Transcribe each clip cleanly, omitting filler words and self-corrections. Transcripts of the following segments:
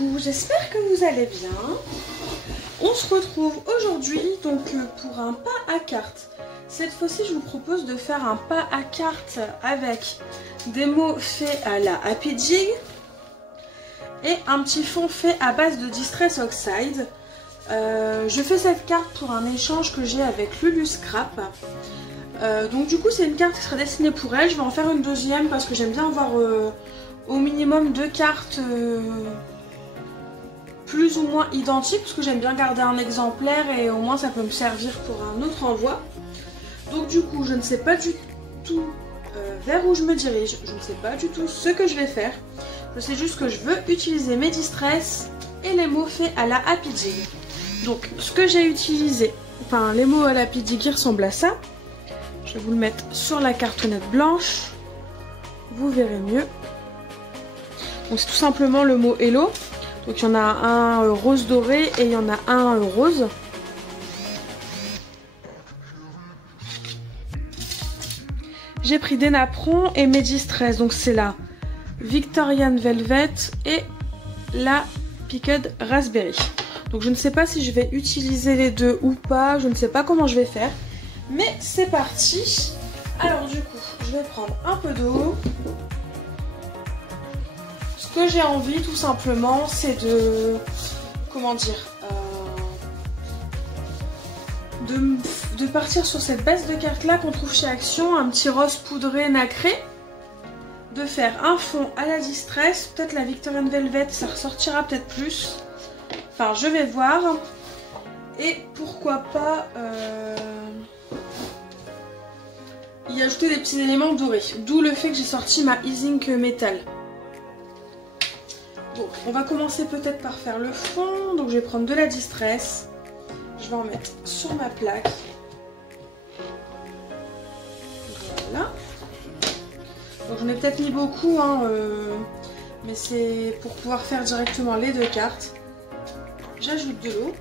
coucou, j'espère que vous allez bien. On se retrouve aujourd'hui donc pour un pas à cartes. Cette fois-ci, je vous propose de faire un pas à cartes avec des mots faits à la Happy Jig et un petit fond fait à base de Distress Oxide. Je fais cette carte pour un échange que j'ai avec Lulu Scrap. Donc du coup, c'est une carte qui sera destinée pour elle. Je vais en faire une deuxième parce que j'aime bien avoir au minimum 2 cartes plus ou moins identiques, parce que j'aime bien garder un exemplaire et au moins ça peut me servir pour un autre envoi. Donc du coup, je ne sais pas du tout vers où je me dirige, je ne sais pas du tout ce que je vais faire. Je sais juste que je veux utiliser mes distress et les mots faits à la Happy Jig. Donc ce que j'ai utilisé, enfin les mots à la Happy Jig qui ressemblent à ça, je vais vous le mettre sur la cartonnette blanche, vous verrez mieux. Donc c'est tout simplement le mot Hello. Donc il y en a un rose doré et il y en a un rose. J'ai pris des napperons et mes distress. Donc c'est la Victorian Velvet et la Picked Raspberry. Donc je ne sais pas si je vais utiliser les deux ou pas. Je ne sais pas comment je vais faire. Mais c'est parti. Alors du coup, je vais prendre un peu d'eau. Ce que j'ai envie tout simplement, c'est de, comment dire, de partir sur cette base de cartes là qu'on trouve chez Action, un petit rose poudré nacré, de faire un fond à la Distress, peut-être la Victorian Velvet, ça ressortira peut-être plus, enfin je vais voir, et pourquoi pas y ajouter des petits éléments dorés, d'où le fait que j'ai sorti ma Easing Metal. Bon, on va commencer peut-être par faire le fond. Donc je vais prendre de la Distress. Je vais en mettre sur ma plaque. Voilà. Donc j'en ai peut-être mis beaucoup, hein, mais c'est pour pouvoir faire directement les deux cartes. J'ajoute de l'eau.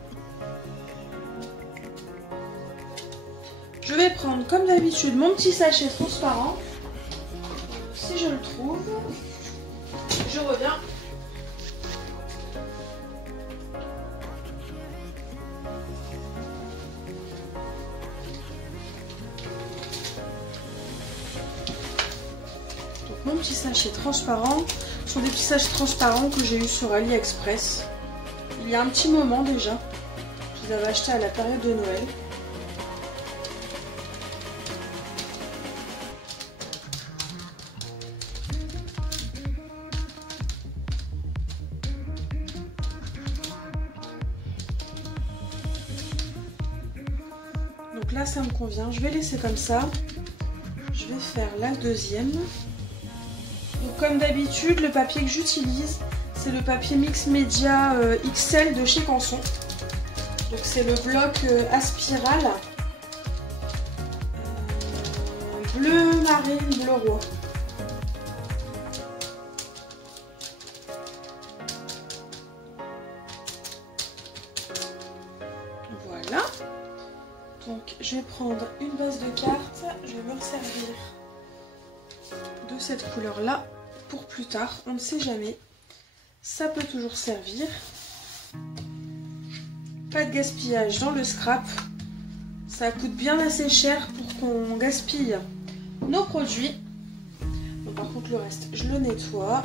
Je vais prendre comme d'habitude mon petit sachet transparent. Si je le trouve, je reviens. Mon petit sachet transparent, ce sont des petits sachets transparents que j'ai eu sur AliExpress il y a un petit moment déjà. Je les avais achetés à la période de Noël. Donc là ça me convient, je vais laisser comme ça. Je vais faire la deuxième. Donc comme d'habitude, le papier que j'utilise, c'est le papier Mix Media XL de chez Canson. Donc c'est le bloc à spirale. Bleu marine, bleu roi. Voilà. Donc je vais prendre une base de cartes, je vais me servir de cette couleur là pour plus tard, on ne sait jamais, ça peut toujours servir. Pas de gaspillage dans le scrap, ça coûte bien assez cher pour qu'on gaspille nos produits. Donc, par contre le reste je le nettoie.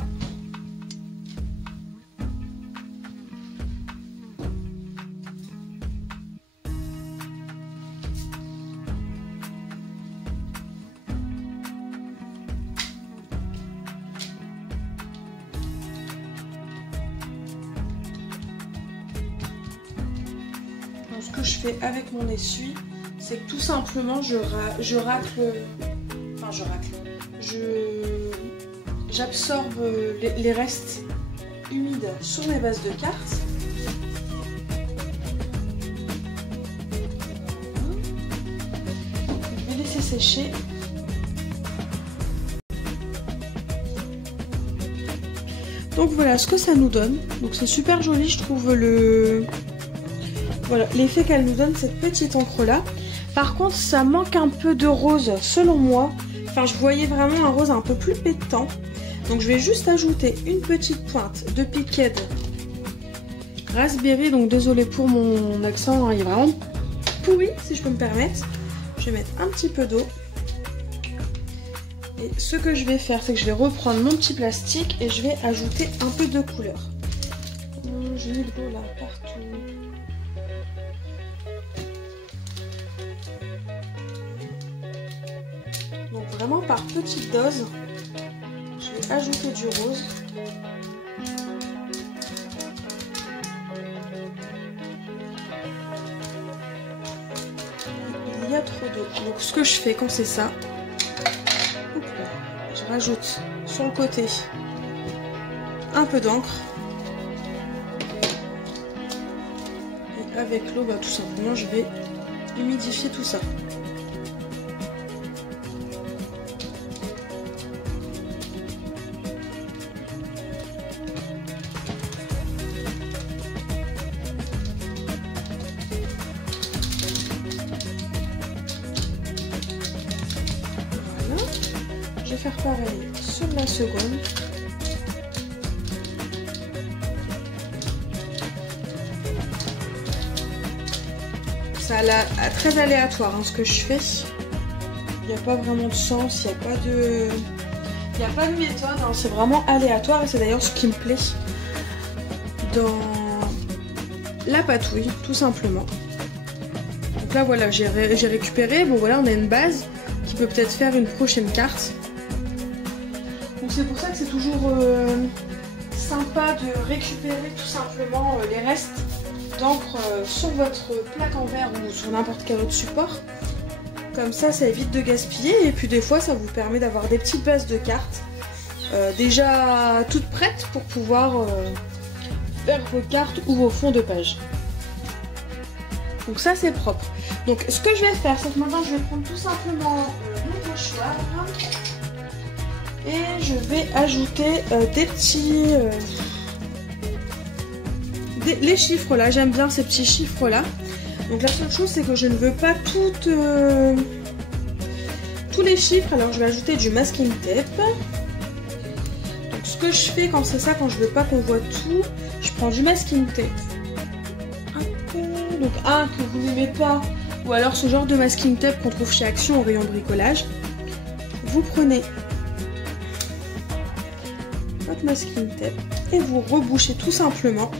Ce que je fais avec mon essuie, c'est que tout simplement j'absorbe les restes humides sur mes bases de cartes. Je vais laisser sécher. Donc voilà ce que ça nous donne. Donc c'est super joli, je trouve voilà l'effet qu'elle nous donne, cette petite encre là. Par contre ça manque un peu de rose selon moi. Enfin je voyais vraiment un rose un peu plus pétant. Donc je vais juste ajouter une petite pointe de Picked raspberry. Donc désolé pour mon accent, hein, il est vraiment pourri si je peux me permettre. Je vais mettre un petit peu d'eau. Et ce que je vais faire, c'est que je vais reprendre mon petit plastique et je vais ajouter un peu de couleur. J'ai mis de l'eau là partout. Donc vraiment par petite dose, je vais ajouter du rose. Il y a trop d'eau. Donc ce que je fais quand c'est ça, je rajoute sur le côté un peu d'encre. Et avec l'eau, tout simplement, je vais humidifier tout ça. Je vais faire pareil sur la seconde. Ça a très aléatoire hein, ce que je fais. Il n'y a pas vraiment de sens, il n'y a pas de méthode, hein, c'est vraiment aléatoire et c'est d'ailleurs ce qui me plaît dans la patouille, tout simplement. Donc là voilà, j'ai récupéré, bon voilà, on a une base qui peut peut-être faire une prochaine carte. Donc c'est pour ça que c'est toujours sympa de récupérer tout simplement les restes d'encre sur votre plaque en verre ou sur n'importe quel autre support. Comme ça évite de gaspiller et puis des fois ça vous permet d'avoir des petites bases de cartes déjà toutes prêtes pour pouvoir faire vos cartes ou vos fonds de page. Donc ça c'est propre. Donc ce que je vais faire, c'est que maintenant je vais prendre tout simplement mon pochoir et je vais ajouter des petits... les chiffres là, j'aime bien ces petits chiffres là. Donc la seule chose c'est que je ne veux pas tous les chiffres, alors je vais ajouter du masking tape. Donc ce que je fais quand c'est ça, quand je veux pas qu'on voit tout, je prends du masking tape. Donc un que vous n'aimez pas, ou alors ce genre de masking tape qu'on trouve chez Action au rayon bricolage. Vous prenez votre masking tape et vous rebouchez tout simplement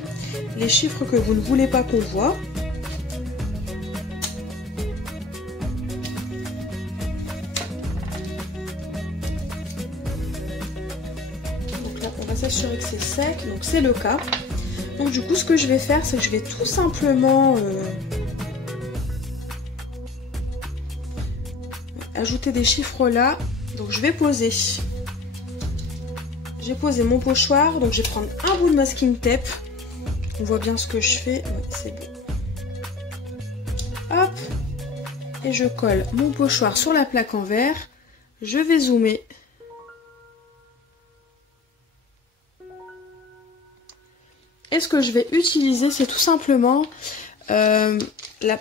les chiffres que vous ne voulez pas qu'on voit. Donc là, on va s'assurer que c'est sec, donc c'est le cas. Donc du coup, ce que je vais faire, c'est que je vais tout simplement ajouter des chiffres là. Donc je vais poser. J'ai posé mon pochoir, donc je vais prendre un bout de masking tape. On voit bien ce que je fais, ouais, c'est bon. Hop, et je colle mon pochoir sur la plaque en verre. Je vais zoomer. Et ce que je vais utiliser, c'est tout simplement la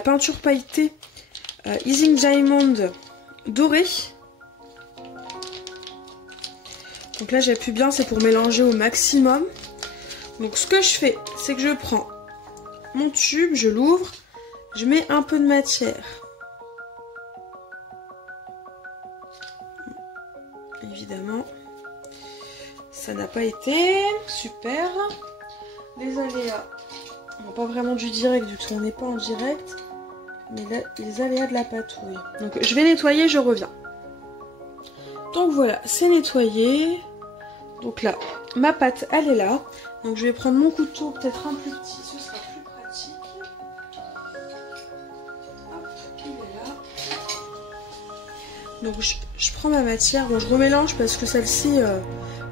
peinture pailletée Easing Diamond dorée. Donc là j'appuie bien, c'est pour mélanger au maximum. Donc ce que je fais, c'est que je prends mon tube, je l'ouvre, je mets un peu de matière. Évidemment, ça n'a pas été super. Les aléas, bon, pas vraiment du direct vu qu'on n'est pas en direct, mais là, les aléas de la patouille. Donc je vais nettoyer, je reviens. Donc voilà, c'est nettoyé. Donc là, ma pâte, elle est là. Donc je vais prendre mon couteau, peut-être un plus petit, ce sera plus pratique. Hop, il est là. Donc je prends ma matière, bon je remélange parce que celle-ci,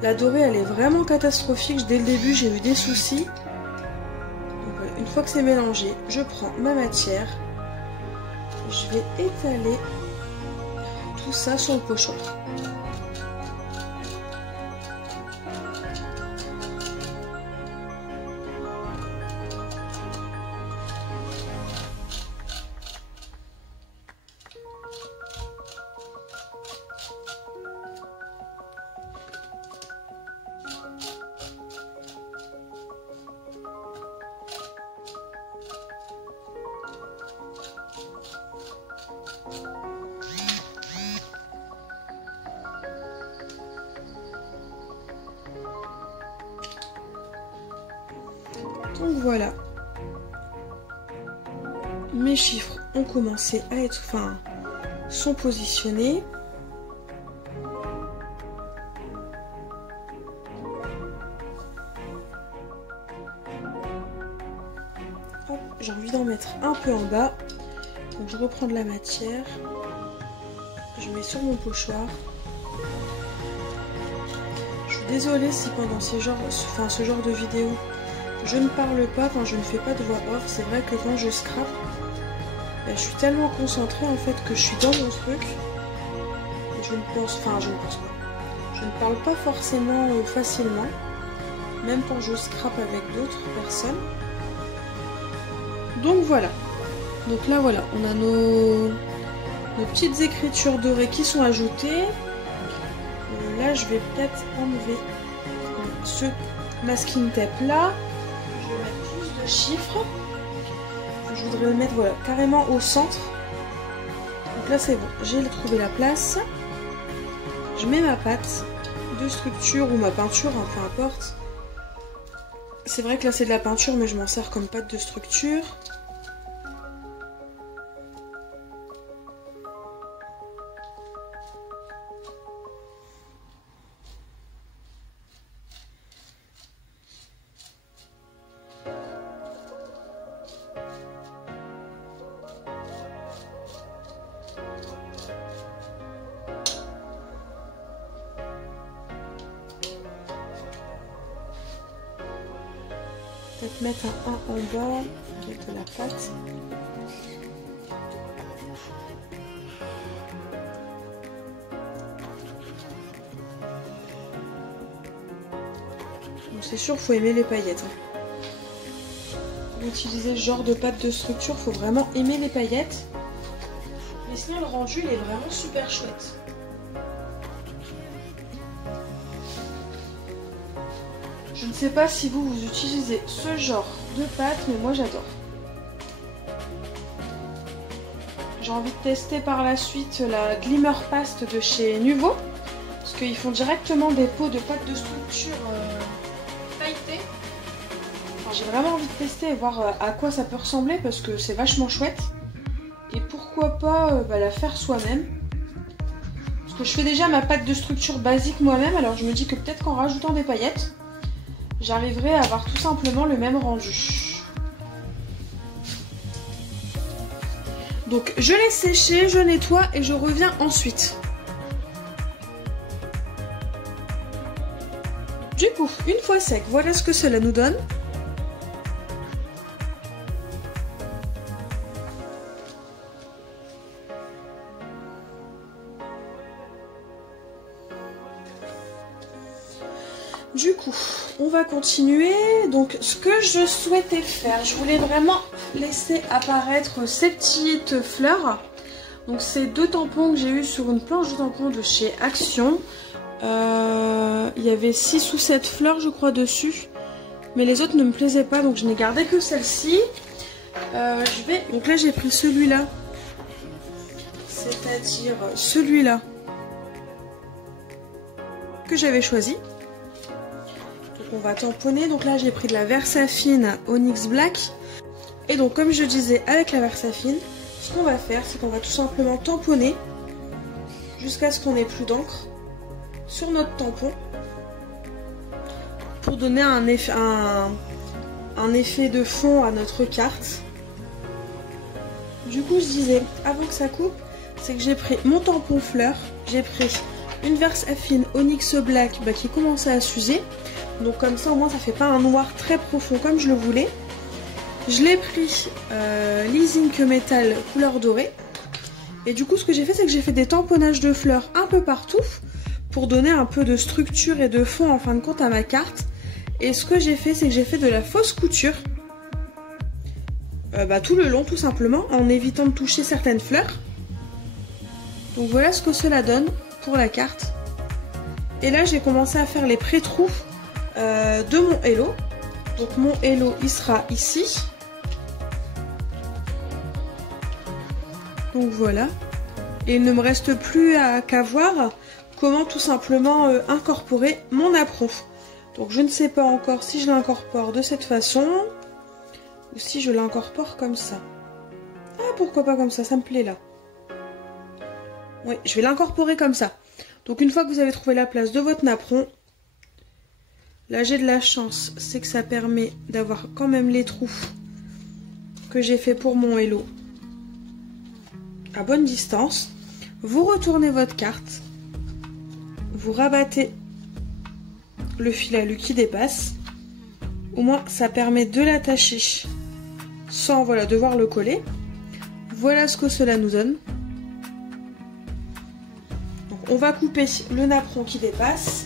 la dorée, elle est vraiment catastrophique. Dès le début, j'ai eu des soucis. Donc voilà, une fois que c'est mélangé, je prends ma matière. Je vais étaler tout ça sur le pochoir. Donc voilà. Mes chiffres ont commencé à être, sont positionnés. J'ai envie d'en mettre un peu en bas. Donc je reprends de la matière. Je mets sur mon pochoir. Je suis désolée si pendant ce genre de vidéo, je ne parle pas, quand je ne fais pas de voix off. C'est vrai que quand je scrape, je suis tellement concentrée en fait que je suis dans mon truc. Et je ne pense pas. Je ne parle pas forcément facilement. Même quand je scrape avec d'autres personnes. Donc voilà. Donc là voilà, on a nos petites écritures dorées qui sont ajoutées. Là je vais peut-être enlever ce masking tape là. Je vais mettre plus de chiffres. Je voudrais le mettre voilà, carrément au centre. Donc là c'est bon, j'ai trouvé la place. Je mets ma pâte de structure ou ma peinture, hein, peu importe. C'est vrai que là c'est de la peinture mais je m'en sers comme pâte de structure. Peut-être mettre un 1 en bas avec de la pâte. Bon, c'est sûr, il faut aimer les paillettes. Pour utiliser ce genre de pâte de structure, il faut vraiment aimer les paillettes. Mais sinon, le rendu, il est vraiment super chouette. Je ne sais pas si vous utilisez ce genre de pâte, mais moi j'adore. J'ai envie de tester par la suite la Glimmer Paste de chez Nuvo. Parce qu'ils font directement des pots de pâte de structure pailletée. Enfin, j'ai vraiment envie de tester et voir à quoi ça peut ressembler parce que c'est vachement chouette. Et pourquoi pas la faire soi-même. Parce que je fais déjà ma pâte de structure basique moi-même, alors je me dis que peut-être qu'en rajoutant des paillettes, j'arriverai à avoir tout simplement le même rendu. Donc je laisse sécher, je nettoie et je reviens ensuite. Du coup, une fois sec, voilà ce que cela nous donne. Du coup, on va continuer. Donc, ce que je souhaitais faire, je voulais vraiment laisser apparaître ces petites fleurs. Donc, c'est 2 tampons que j'ai eu sur une planche de tampons de chez Action. Il y avait 6 ou 7 fleurs, je crois, dessus. Mais les autres ne me plaisaient pas, donc je n'ai gardé que celle-ci. Donc là, j'ai pris celui-là. C'est-à-dire celui-là que j'avais choisi. On va tamponner, donc là j'ai pris de la Versafine Onyx Black. Et donc comme je disais avec la Versafine, ce qu'on va faire c'est qu'on va tout simplement tamponner jusqu'à ce qu'on n'ait plus d'encre sur notre tampon pour donner un effet de fond à notre carte. Du coup je disais avant que ça coupe, c'est que j'ai pris mon tampon fleur, j'ai pris une Versafine Onyx Black qui commençait à s'user. Donc comme ça au moins ça fait pas un noir très profond comme je le voulais. Je l'ai pris Leasing Metal couleur dorée. Et du coup ce que j'ai fait c'est que j'ai fait des tamponnages de fleurs un peu partout pour donner un peu de structure et de fond en fin de compte à ma carte. Et ce que j'ai fait c'est que j'ai fait de la fausse couture tout le long tout simplement en évitant de toucher certaines fleurs. Donc voilà ce que cela donne pour la carte. Et là j'ai commencé à faire les pré-trous de mon hello. Donc mon hello il sera ici. Donc voilà. Et il ne me reste plus qu'à voir comment tout simplement incorporer mon apron. Donc je ne sais pas encore si je l'incorpore de cette façon ou si je l'incorpore comme ça. Ah, pourquoi pas comme ça me plaît là. Oui, je vais l'incorporer comme ça. Donc une fois que vous avez trouvé la place de votre napperon, là j'ai de la chance, c'est que ça permet d'avoir quand même les trous que j'ai fait pour mon hello à bonne distance. Vous retournez votre carte, vous rabattez le fil alu qui dépasse. Au moins ça permet de l'attacher sans devoir le coller. Voilà ce que cela nous donne. Donc on va couper le napperon qui dépasse.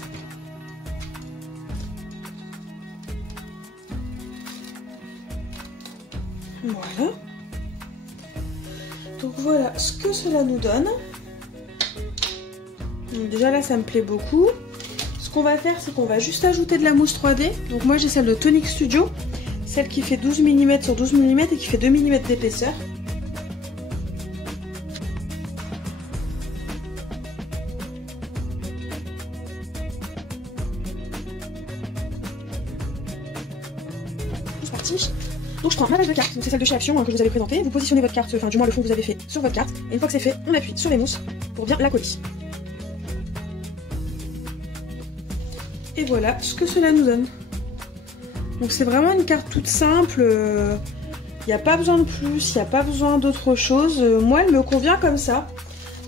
Voilà. Donc voilà ce que cela nous donne. Donc déjà là ça me plaît beaucoup. Ce qu'on va faire, c'est qu'on va juste ajouter de la mousse 3D. Donc moi j'ai celle de Tonic Studio, celle qui fait 12 mm sur 12 mm et qui fait 2 mm d'épaisseur. Donc je prends ma page de carte, donc c'est celle de chez Action que je vous avais présentée. Vous positionnez votre carte, enfin du moins le fond que vous avez fait sur votre carte. Et une fois que c'est fait, on appuie sur les mousses pour bien la coller. Et voilà ce que cela nous donne. Donc c'est vraiment une carte toute simple. Il n'y a pas besoin de plus, il n'y a pas besoin d'autre chose. Moi elle me convient comme ça.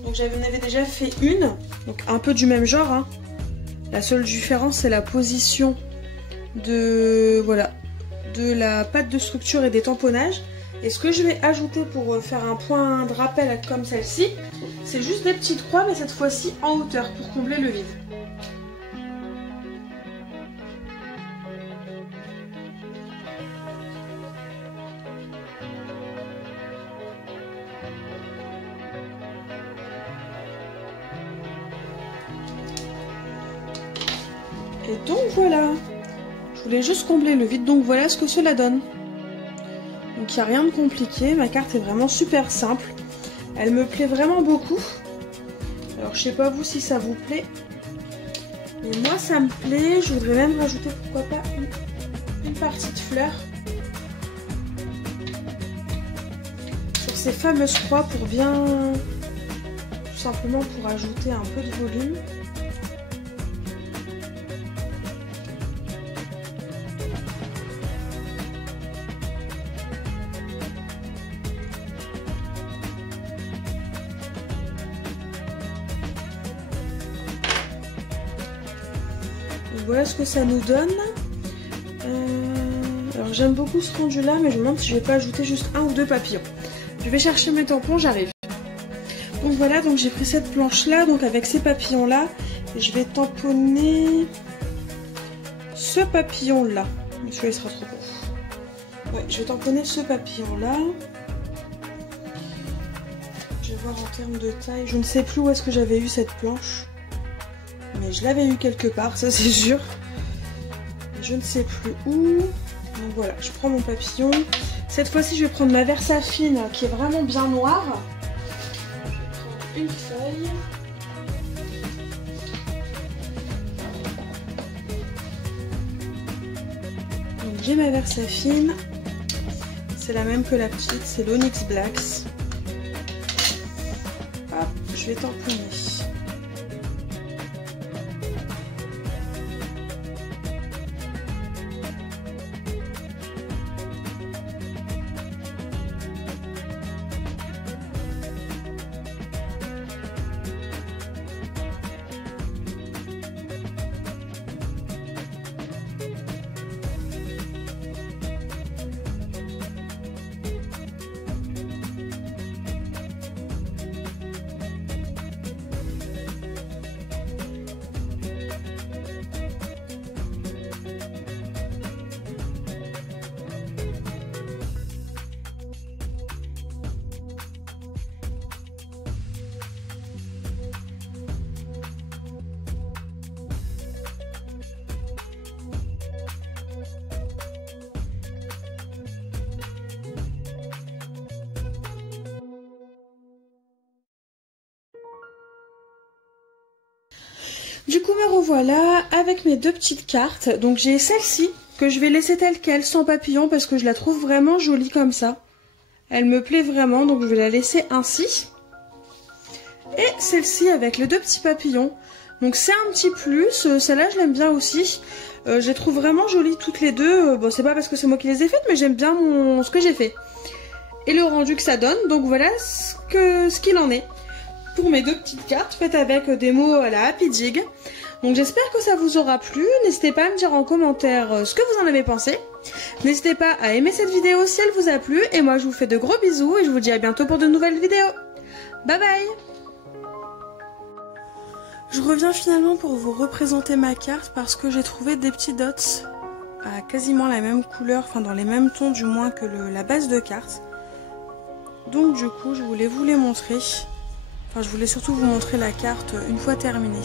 Donc j'en avais déjà fait une, donc un peu du même genre. Hein. La seule différence c'est la position de... Voilà. De la pâte de structure et des tamponnages. Et ce que je vais ajouter pour faire un point de rappel comme celle-ci, c'est juste des petites croix, mais cette fois-ci en hauteur pour combler le vide. Et donc voilà. Je voulais juste combler le vide, donc voilà ce que cela donne. Donc il n'y a rien de compliqué, ma carte est vraiment super simple. Elle me plaît vraiment beaucoup. Alors je sais pas vous si ça vous plaît. Mais moi ça me plaît, je voudrais même rajouter pourquoi pas une partie de fleurs. Sur ces fameuses croix pour bien... Tout simplement pour ajouter un peu de volume. Voilà ce que ça nous donne. Alors j'aime beaucoup ce rendu là, mais je me demande si je vais pas ajouter juste un ou deux papillons. Je vais chercher mes tampons, j'arrive. Donc voilà, donc j'ai pris cette planche là, donc avec ces papillons là, et je vais tamponner ce papillon là. Celui-là sera trop gros. Ouais, je vais tamponner ce papillon là. Je vais voir en termes de taille. Je ne sais plus où est-ce que j'avais eu cette planche. Mais je l'avais eu quelque part, ça c'est sûr. Je ne sais plus où. Donc voilà, je prends mon papillon. Cette fois-ci, je vais prendre ma Versafine qui est vraiment bien noire. Je vais prendre une feuille. Donc j'ai ma Versafine. C'est la même que la petite, c'est l'Onyx Blacks. Hop, je vais tamponner. Du coup me revoilà avec mes deux petites cartes. Donc j'ai celle-ci que je vais laisser telle quelle, sans papillon, parce que je la trouve vraiment jolie comme ça. Elle me plaît vraiment, donc je vais la laisser ainsi. Et celle-ci avec les deux petits papillons. Donc c'est un petit plus, celle-là je l'aime bien aussi. Je les trouve vraiment jolies toutes les deux. Bon, c'est pas parce que c'est moi qui les ai faites, mais j'aime bien ce que j'ai fait. Et le rendu que ça donne, donc voilà ce qu'il en est. Pour mes deux petites cartes faites avec des mots à la Happy Jig. Donc j'espère que ça vous aura plu. N'hésitez pas à me dire en commentaire ce que vous en avez pensé. N'hésitez pas à aimer cette vidéo si elle vous a plu. Et moi je vous fais de gros bisous et je vous dis à bientôt pour de nouvelles vidéos. Bye bye! Je reviens finalement pour vous représenter ma carte parce que j'ai trouvé des petits dots à quasiment la même couleur, enfin dans les mêmes tons du moins que la base de carte. Donc du coup je voulais vous les montrer. Enfin je voulais surtout vous montrer la carte une fois terminée.